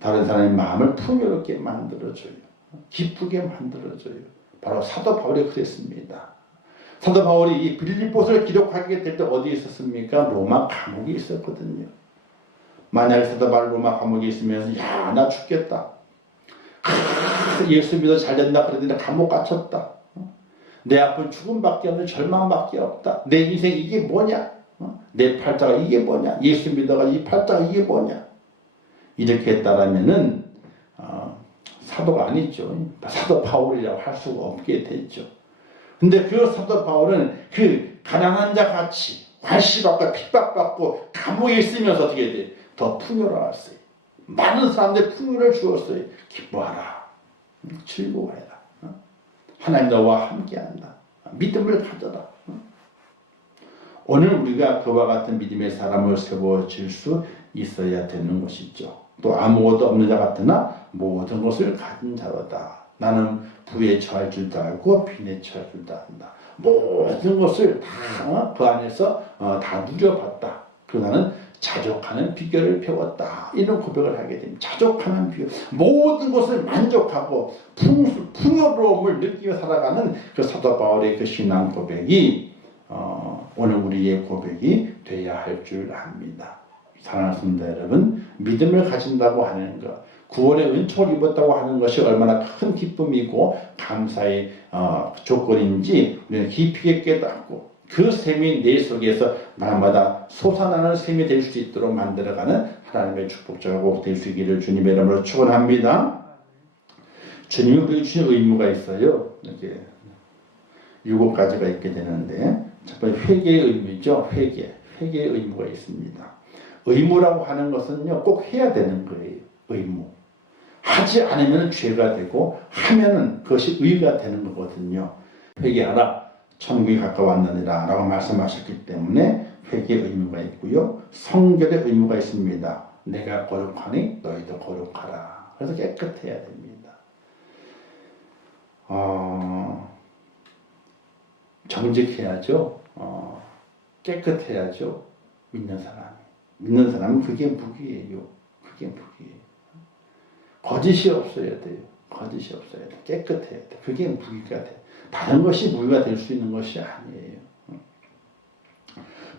다른 사람의 마음을 풍요롭게 만들어줘요. 기쁘게 만들어줘요. 바로 사도 바울이 그랬습니다. 사도 바울이 이 빌립보서를 기록하게 될 때 어디 있었습니까? 로마 감옥에 있었거든요. 만약에 사도 바울 로마 감옥에 있으면서 야, 나 죽겠다. 예수 믿어 잘 된다 그랬는데 감옥 갇혔다. 내 앞은 죽음밖에 없는 절망밖에 없다. 내 인생 이게 뭐냐? 내 팔자가 이게 뭐냐? 예수 믿어가 이 팔자가 이게 뭐냐? 이렇게 했다라면은 사도가 아니죠. 사도 바울이라고 할 수가 없게 됐죠. 근데 그 사도 바울은 그 가난한 자 같이 관시받고 핍박받고 감옥에 있으면서 어떻게 돼? 더 풍요로웠어요. 많은 사람들 풍요를 주었어요. 기뻐하라. 즐거워해라. 하나님 너와 함께한다. 믿음을 가져라. 오늘 우리가 그와 같은 믿음의 사람을 세워질 수 있어야 되는 것이죠. 또 아무것도 없는 자 같으나 모든 것을 가진 자로다. 나는 부에 처할 줄도 알고 빈에 처할 줄도 안다. 모든 것을 다 그 안에서 다 누려봤다. 그리고 나는 자족하는 비결을 배웠다. 이런 고백을 하게 됩니다. 자족하는 비결. 모든 것을 만족하고 풍요로움을 느끼며 살아가는 그 사도 바울의 그 신앙 고백이 오늘 우리의 고백이 되어야 할 줄 압니다. 사랑하는 성도 여러분, 믿음을 가진다고 하는 것, 구원의 은총을 입었다고 하는 것이 얼마나 큰 기쁨이고 감사의 조건인지 우리는 깊이 있게 깨닫고 그 셈이 내 속에서 날마다 솟아나는 셈이 될 수 있도록 만들어가는 하나님의 축복자가 꼭 될 수 있기를 주님의 이름으로 축원합니다. 주님이 우리에게 주신 의무가 있어요. 이렇게 7가지가 있게 되는데 첫 번째 회개의 의무죠. 회개의 의무가 있습니다. 의무라고 하는 것은요 꼭 해야 되는 거예요. 의무. 하지 않으면 죄가 되고 하면은 그것이 의가 되는 거거든요. 회개하라 천국이 가까웠느니라 라고 말씀하셨기 때문에 회개의 의무가 있고요. 성결의 의무가 있습니다. 내가 거룩하니 너희도 거룩하라. 그래서 깨끗해야 됩니다. 정직해야죠. 깨끗해야죠. 믿는 사람은 그게 무기예요. 그게 무기예요. 거짓이 없어야 돼요. 거짓이 없어야 돼. 깨끗해야 돼. 그게 무기가 돼. 다른 것이 무기가 될 수 있는 것이 아니에요.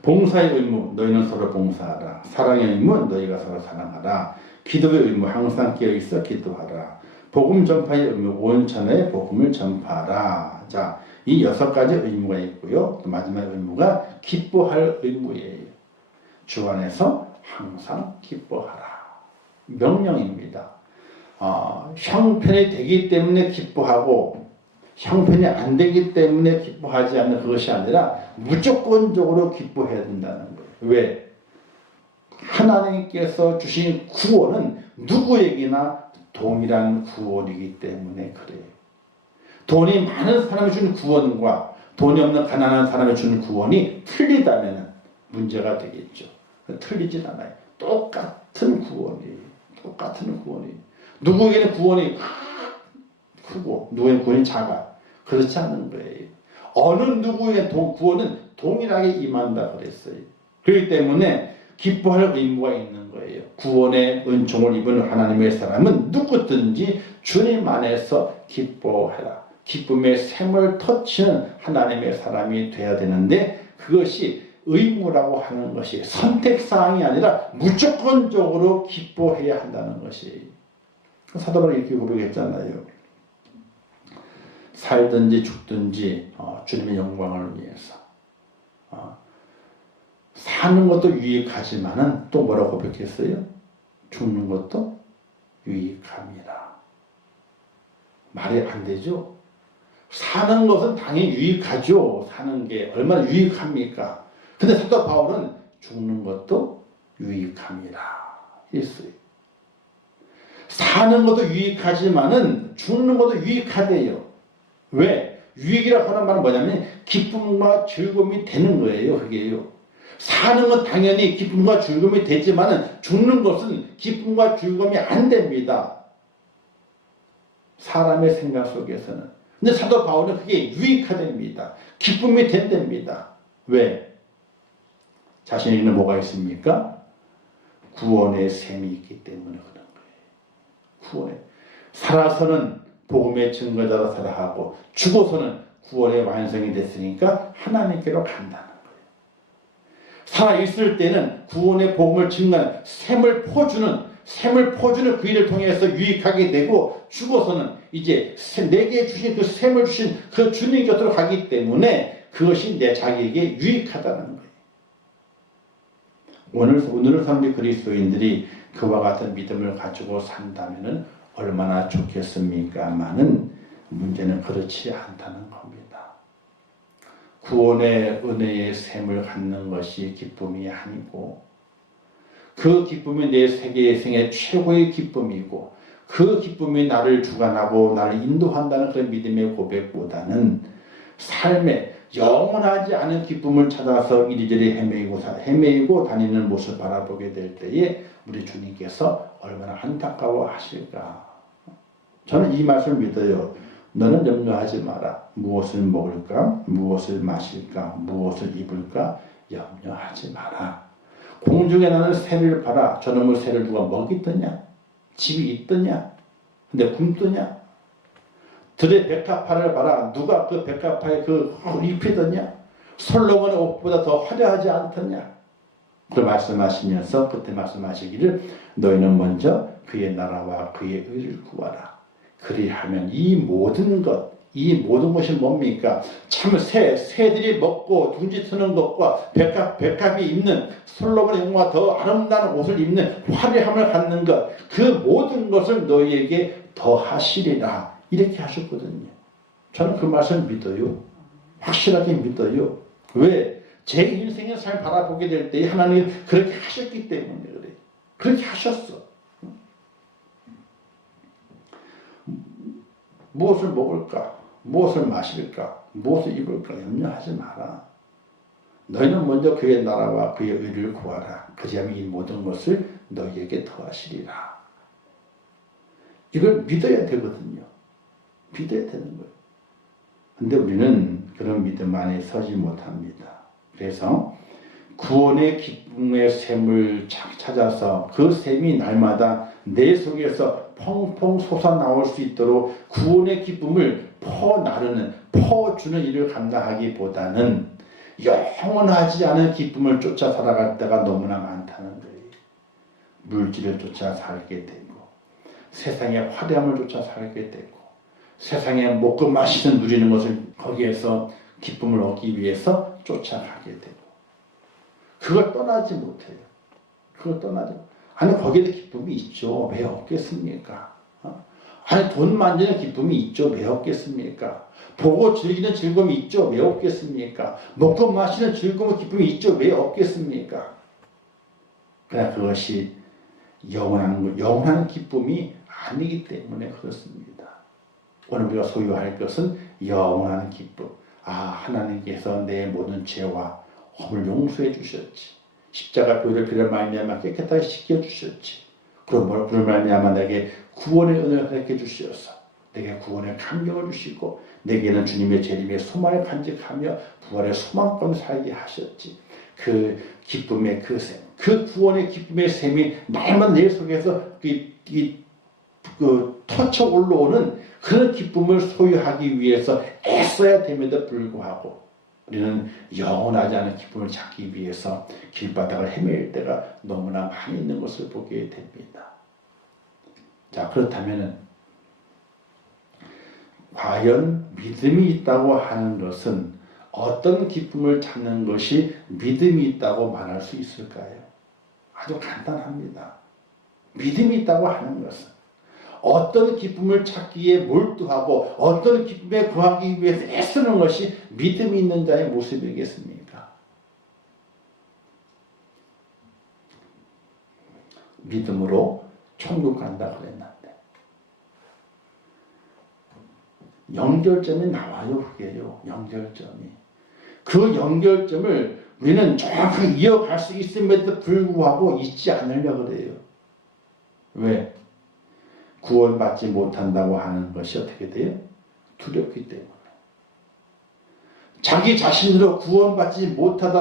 봉사의 의무, 너희는 서로 봉사하라. 사랑의 의무, 너희가 서로 사랑하라. 기도의 의무, 항상 깨어있어 기도하라. 복음 전파의 의무, 온 천하에 복음을 전파하라. 자, 이 6가지 의무가 있고요. 또 마지막 의무가 기뻐할 의무예요. 주 안에서 항상 기뻐하라. 명령입니다. 형편이 되기 때문에 기뻐하고 형편이 안 되기 때문에 기뻐하지 않는 그것이 아니라 무조건적으로 기뻐해야 된다는 거예요. 왜? 하나님께서 주신 구원은 누구에게나 동일한 구원이기 때문에 그래요. 돈이 많은 사람이 주는 구원과 돈이 없는 가난한 사람이 주는 구원이 틀리다면 문제가 되겠죠. 틀리진 않아요. 똑같은 구원이에요. 똑같은 구원이에요. 누구에게는 구원이 크고 누구에게는 구원이 작아. 그렇지 않은 거예요. 어느 누구의 구원은 동일하게 임한다 그랬어요. 그렇기 때문에 기뻐할 의무가 있는 거예요. 구원의 은총을 입은 하나님의 사람은 누구든지 주님 안에서 기뻐해라. 기쁨의 샘을 터치는 하나님의 사람이 되어야 되는데 그것이 의무라고 하는 것이 선택사항이 아니라 무조건적으로 기뻐해야 한다는 것이에요. 사도바울이 이렇게 고백했잖아요. 살든지 죽든지 주님의 영광을 위해서 사는 것도 유익하지만은 또 뭐라고 고백했어요? 죽는 것도 유익함이라. 말이 안 되죠? 사는 것은 당연히 유익하죠. 사는 게 얼마나 유익합니까? 근데 사도 바울은 죽는 것도 유익함이라 했어요. 사는 것도 유익하지만은 죽는 것도 유익하대요. 왜? 유익이라고 하는 말은 뭐냐면 기쁨과 즐거움이 되는 거예요. 그게요. 사는 건 당연히 기쁨과 즐거움이 되지만은 죽는 것은 기쁨과 즐거움이 안 됩니다. 사람의 생각 속에서는. 근데 사도 바울은 그게 유익하답니다. 기쁨이 된답니다. 왜? 자신에게는 뭐가 있습니까? 구원의 셈이 있기 때문에 그런 거예요. 구원의. 살아서는 복음의 증거자로 살아가고 죽어서는 구원의 완성이 됐으니까 하나님께로 간다는 거예요. 살아있을 때는 구원의 복음을 증거하는 샘을 퍼주는 그 일을 통해서 유익하게 되고 죽어서는 이제 내게 주신 그 샘을 주신 그 주님 곁으로 가기 때문에 그것이 내 자기에게 유익하다는 거예요. 오늘 삶의 그리스도인들이 그와 같은 믿음을 가지고 산다면 얼마나 좋겠습니까마는 문제는 그렇지 않다는 겁니다. 구원의 은혜의 샘을 갖는 것이 기쁨이 아니고 그 기쁨이 내 세계의 생애 최고의 기쁨이고 그 기쁨이 나를 주관하고 나를 인도한다는 그런 믿음의 고백보다는 삶에 영원하지 않은 기쁨을 찾아서 이리저리 헤매이고 다니는 모습을 바라보게 될 때에 우리 주님께서 얼마나 안타까워 하실까. 저는 이 말씀을 믿어요. 너는 염려하지 마라. 무엇을 먹을까? 무엇을 마실까? 무엇을 입을까? 염려하지 마라. 공중에 나는 새를 봐라. 저놈의 새를 누가 먹이더냐? 집이 있더냐? 근데 굶더냐? 들의 백합화를 봐라. 누가 그 백합화에 그 입히더냐? 솔로몬의 옷보다 더 화려하지 않더냐? 그 말씀하시면서 그때 말씀하시기를 너희는 먼저 그의 나라와 그의 의를 구하라. 그리하면 이 모든 것이 뭡니까? 참 새들이 먹고 둥지 트는 것과 백합이 입는 솔로몬의 영광과 더 아름다운 옷을 입는 화려함을 갖는 것, 그 모든 것을 너희에게 더하시리라. 이렇게 하셨거든요. 저는 그 말씀을 믿어요. 확실하게 믿어요. 왜? 제 인생의 삶을 바라보게 될 때 하나님이 그렇게 하셨기 때문에 그래요. 그렇게 하셨어. 무엇을 먹을까? 무엇을 마실까? 무엇을 입을까? 염려하지 마라. 너희는 먼저 그의 나라와 그의 의를 구하라. 그리하면 이 모든 것을 너희에게 더하시리라. 이걸 믿어야 되거든요. 믿어야 되는 거예요. 근데 우리는 그런 믿음 안에 서지 못합니다. 그래서 구원의 기쁨의 샘을 찾아서 그 샘이 날마다 내 속에서 펑펑 솟아나올 수 있도록 구원의 기쁨을 퍼주는 일을 감당하기보다는 영원하지 않은 기쁨을 쫓아 살아갈 때가 너무나 많다는 거예요. 물질을 쫓아 살게 되고 세상의 화려함을 쫓아 살게 되고 세상에 먹고 마시는 누리는 것을 거기에서 기쁨을 얻기 위해서 쫓아가게 되고 그걸 떠나지 못해요. 그걸 떠나지 아니 거기에도 기쁨이 있죠. 왜 없겠습니까? 아니 돈 만지는 기쁨이 있죠. 왜 없겠습니까? 보고 즐기는 즐거움이 있죠. 왜 없겠습니까? 먹고 마시는 즐거움 기쁨이 있죠. 왜 없겠습니까? 그러나 그것이 영원한 기쁨이 아니기 때문에 그렇습니다. 오늘 우리가 소유할 것은 영원한 기쁨. 하나님께서 내 모든 죄와 허물 용서해 주셨지. 십자가 보혈의 피를 말미암아 깨끗하게 씻겨 주셨지. 그러므로 그를 말미암아 내게 구원의 은혜를 허락해 주시어서 내게 구원의 감격을 주시고 내게는 주님의 재림의 소망을 간직하며 부활의 소망권 살게 하셨지. 그 기쁨의 그 샘, 그 구원의 기쁨의 샘이 날마다 내 속에서 터쳐 올라오는 그런 기쁨을 소유하기 위해서 애써야 됨에도 불구하고 우리는 영원하지 않은 기쁨을 찾기 위해서 길바닥을 헤맬 때가 너무나 많이 있는 것을 보게 됩니다. 자, 그렇다면 과연 믿음이 있다고 하는 것은 어떤 기쁨을 찾는 것이 믿음이 있다고 말할 수 있을까요? 아주 간단합니다. 믿음이 있다고 하는 것은 어떤 기쁨을 찾기에 몰두하고 어떤 기쁨에 구하기 위해서 애쓰는 것이 믿음이 있는 자의 모습이겠습니까? 믿음으로 천국 간다 그랬는데 연결점이 나와요. 그게요. 연결점이. 그 연결점을 우리는 정확하게 이어갈 수 있음에도 불구하고 잊지 않으려고 그래요. 왜? 구원받지 못한다고 하는 것이 어떻게 돼요? 두렵기 때문에. 자기 자신으로 구원받지 못할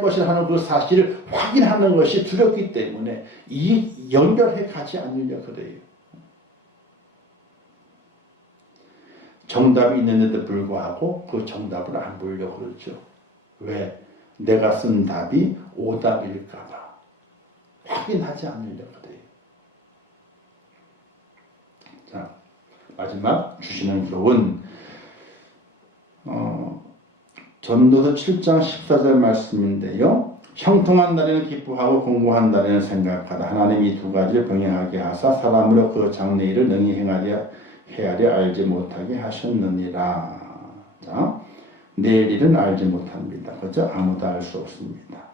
것이라 하는 그 사실을 확인하는 것이 두렵기 때문에 이 연결해 가지 않으려고 그래요. 정답이 있는데도 불구하고 그 정답을 안 보려고 그러죠. 왜? 내가 쓴 답이 오답일까봐 확인하지 않으려고 그래요. 자, 마지막 주시는 기록은 전도서 7장 14절 말씀인데요. 형통한 날에는 기뻐하고 공고한 날에는 생각하라. 하나님이 두 가지를 병행하게 하사 사람으로 그 장래일을 능히 헤아려 알지 못하게 하셨느니라. 자, 내일 일은 알지 못합니다. 그죠? 아무도 알 수 없습니다.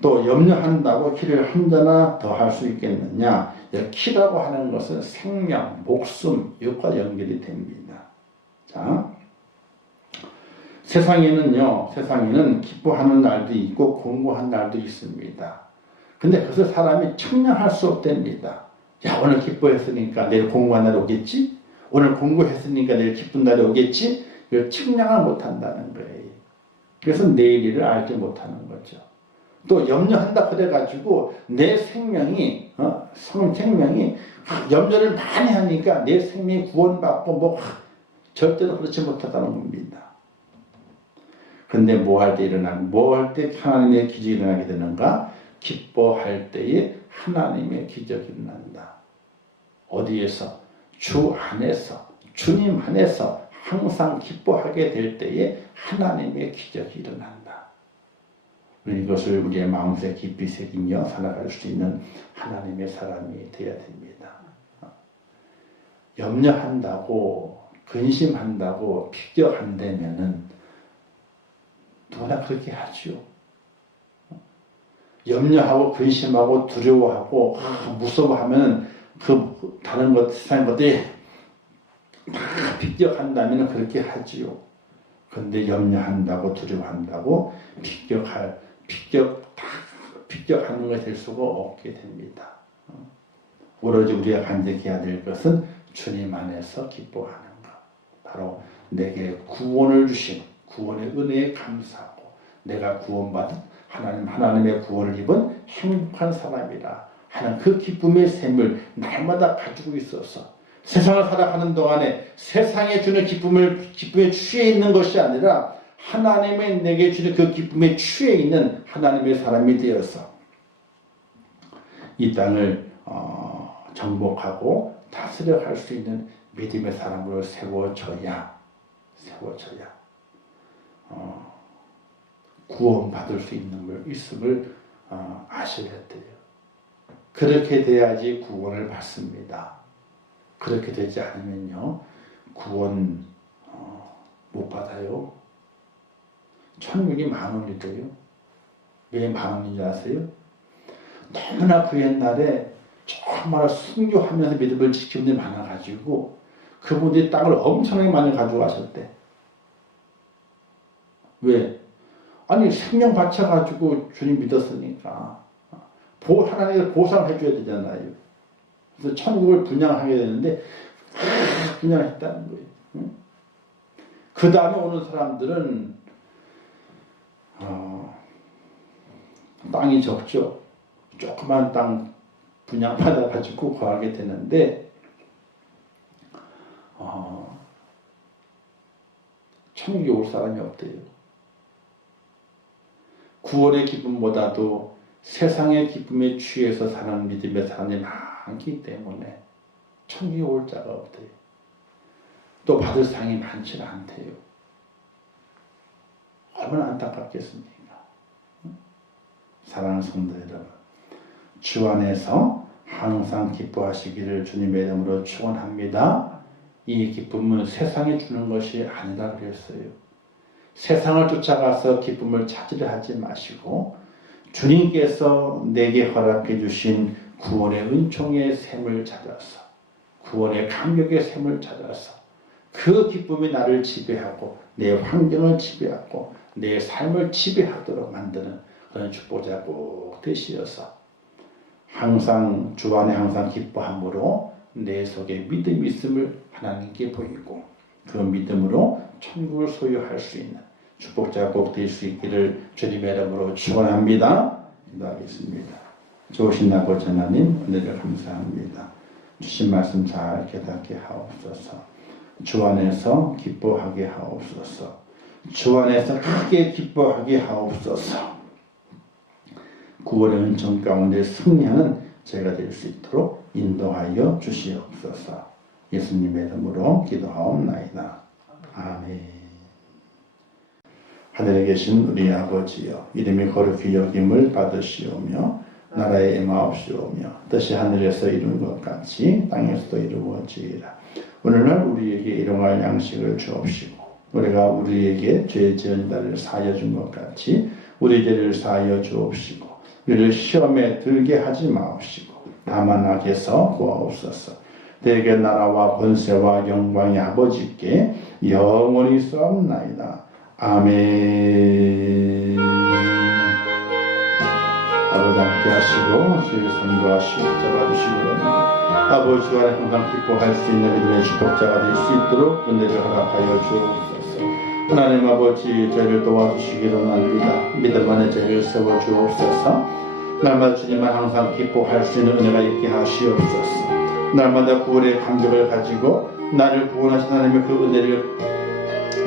또 염려한다고 키를 한 자나 더 할 수 있겠느냐? 키라고 하는 것은 생명, 목숨, 이것과 연결이 됩니다. 자, 세상에는 기뻐하는 날도 있고 공고한 날도 있습니다. 근데 그것을 사람이 측량할 수 없답니다. 야, 오늘 기뻐했으니까 내일 공고한 날 오겠지? 오늘 공고했으니까 내일 기쁜 날이 오겠지? 이걸 측량을 못한다는 거예요. 그래서 내일 일을 알지 못하는 거죠. 또 염려한다 그래가지고 내 생명이 염려를 많이 하니까 내 생명이 구원받고 절대로 그렇지 못하다는 겁니다. 근데 뭐 할 때 하나님의 기적이 일어나게 되는가? 기뻐할 때에 하나님의 기적이 일어난다. 어디에서? 주 안에서, 주님 안에서 항상 기뻐하게 될 때에 하나님의 기적이 일어난다. 이것을 우리의 마음속에 깊이 새기며 살아갈 수 있는 하나님의 사람이 되어야 됩니다. 염려한다고 근심한다고 비교한다면은 누구나 그렇게 하죠. 염려하고 근심하고 두려워하고 무서워하면 그 다른 것 세상 것들이 다 비교한다면 그렇게 하지요. 그런데 염려한다고 두려워한다고 비교하는 것이 될 수가 없게 됩니다. 오로지 우리가 간직해야 될 것은 주님 안에서 기뻐하는 것. 바로 내게 구원을 주신 구원의 은혜에 감사하고 내가 구원받은 하나님의 구원을 입은 행복한 사람이라 하는 그 기쁨의 샘을 날마다 가지고 있어서 세상을 살아가는 동안에 세상에 주는 기쁨에 취해 있는 것이 아니라 하나님의 내게 주는 그 기쁨에 취해 있는 하나님의 사람이 되어서 이 땅을 정복하고 다스려 갈 수 있는 믿음의 사람으로 세워져야 구원받을 수 있음을 아셔야 돼요. 그렇게 돼야지 구원을 받습니다. 그렇게 되지 않으면요 구원 못 받아요. 천국이 10,000원이래요. 왜 10,000원인지 아세요? 너무나 그 옛날에 정말 순교하면서 믿음을 지키는 분들이 많아가지고 그분들이 땅을 엄청나게 많이 가져가셨대. 왜? 아니 생명 바쳐가지고 주님 믿었으니까 하나님께서 보상을 해줘야 되잖아요. 그래서 천국을 분양하게 되는데 분양했다는 거예요. 응? 그 다음에 오는 사람들은 땅이 적죠. 조그만 땅 분양받아가지고 거하게 되는데 천국에 올 사람이 없대요. 구원의 기쁨보다도 세상의 기쁨에 취해서 사는 믿음의 사람이 많기 때문에 천국에 올 자가 없대요. 또 받을 상이 많지는 않대요. 얼마나 안타깝겠습니까? 사랑하는 성도 여러분, 주 안에서 항상 기뻐하시기를 주님의 이름으로 축원합니다. 이 기쁨은 세상이 주는 것이 아니라 그랬어요. 세상을 쫓아가서 기쁨을 찾으려 하지 마시고 주님께서 내게 허락해 주신 구원의 은총의 샘을 찾아서 구원의 감격의 샘을 찾아서 그 기쁨이 나를 지배하고 내 환경을 지배하고 내 삶을 지배하도록 만드는 그런 축복자 꼭 되시어서 항상 주 안에 항상 기뻐함으로 내 속에 믿음이 있음을 하나님께 보이고 그 믿음으로 천국을 소유할 수 있는 축복자 꼭 될 수 있기를 주님의 이름으로 축원합니다. 기도하겠습니다. 좋으신 아버지 하나님 은혜를 감사합니다. 주신 말씀 잘 깨닫게 하옵소서. 주 안에서 기뻐하게 하옵소서. 주 안에서 크게 기뻐하게 하옵소서. 구원의 은총 가운데 승리하는 제가 될 수 있도록 인도하여 주시옵소서. 예수님의 이름으로 기도하옵나이다. 아멘. 하늘에 계신 우리 아버지여, 이름이 거룩히 여김을 받으시오며 나라에 임하옵시오며 뜻이 하늘에서 이룬 것 같이 땅에서도 이루어지이다. 오늘날 우리에게 일용할 양식을 주옵시고 우리가 우리에게 죄 지은 자를 사하여 준 것 같이 우리 죄를 사하여 주옵시고 우리를 시험에 들게 하지 마옵시고 다만 악에서 구하옵소서. 대개 나라와 권세와 영광이 아버지께 영원히 있사옵나이다. 아멘. 아버지 함께 하시고 주의 손과 십자가주시고 아버지 안에 항상 기뻐할 수 있는 믿음의 축복자가 될 수 있도록 은혜를 허락하여 주옵소서. 하나님 아버지 저희를 도와주시기를 원합니다. 믿음 안에 저희를 세워주옵소서. 날마다 주님만 항상 기뻐할 수 있는 은혜가 있게 하시옵소서. 날마다 구원의 감격을 가지고 나를 구원하신 하나님의 그 은혜를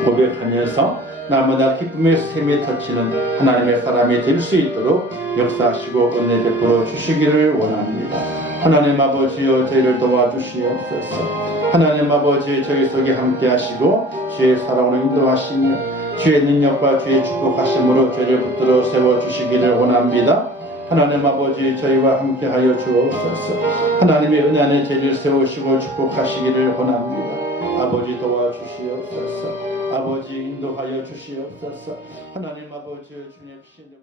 고백하면서 날마다 기쁨의 샘에 터치는 하나님의 사람이 될 수 있도록 역사하시고 은혜 베풀어 주시기를 원합니다. 하나님 아버지여 저희를 도와주시옵소서. 하나님 아버지 저희 속에 함께 하시고 주의 사랑으로 인도하시며 주의 능력과 주의 축복하심으로 저희를 붙들어 세워주시기를 원합니다. 하나님 아버지 저희와 함께하여 주옵소서. 하나님의 은혜 안에 저희를 세우시고 축복하시기를 원합니다. 아버지 도와주시옵소서. 아버지 인도하여 주시옵소서. 하나님 아버지 주님 신뢰